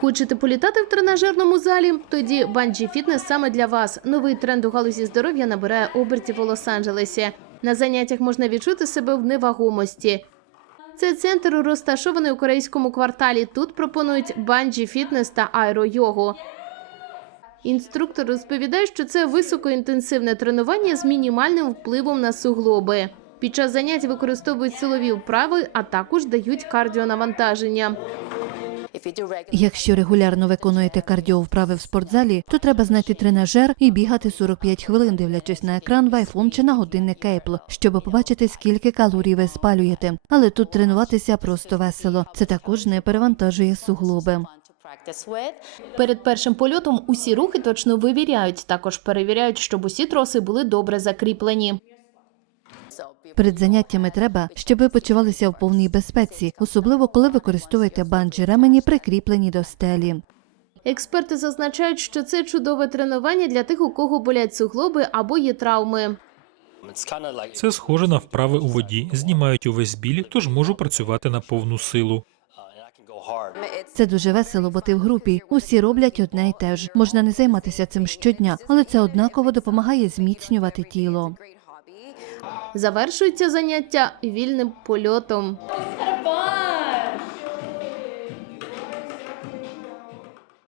Хочете політати в тренажерному залі? Тоді банджі фітнес саме для вас. Новий тренд у галузі здоров'я набирає обертів у Лос-Анджелесі. На заняттях можна відчути себе в невагомості. Це центр розташований у корейському кварталі. Тут пропонують банджі фітнес та аеро-йогу. Інструктор розповідає, що це високоінтенсивне тренування з мінімальним впливом на суглоби. Під час занять використовують силові вправи, а також дають кардіонавантаження. Якщо регулярно виконуєте кардіовправи в спортзалі, то треба знайти тренажер і бігати 45 хвилин, дивлячись на екран в iPhone чи на годинник Apple, щоб побачити, скільки калорій ви спалюєте. Але тут тренуватися просто весело. Це також не перевантажує суглоби. Перед першим польотом усі рухи точно вивіряють. Також перевіряють, щоб усі троси були добре закріплені. Перед заняттями треба, щоб ви почувалися в повній безпеці, особливо коли використовуєте банджі ремені, прикріплені до стелі. Експерти зазначають, що це чудове тренування для тих, у кого болять суглоби або є травми. Це схоже на вправи у воді, знімають увесь біль, тож можу працювати на повну силу. Це дуже весело, бо ти в групі. Усі роблять одне й те ж. Можна не займатися цим щодня, але це однаково допомагає зміцнювати тіло. Завершується заняття вільним польотом.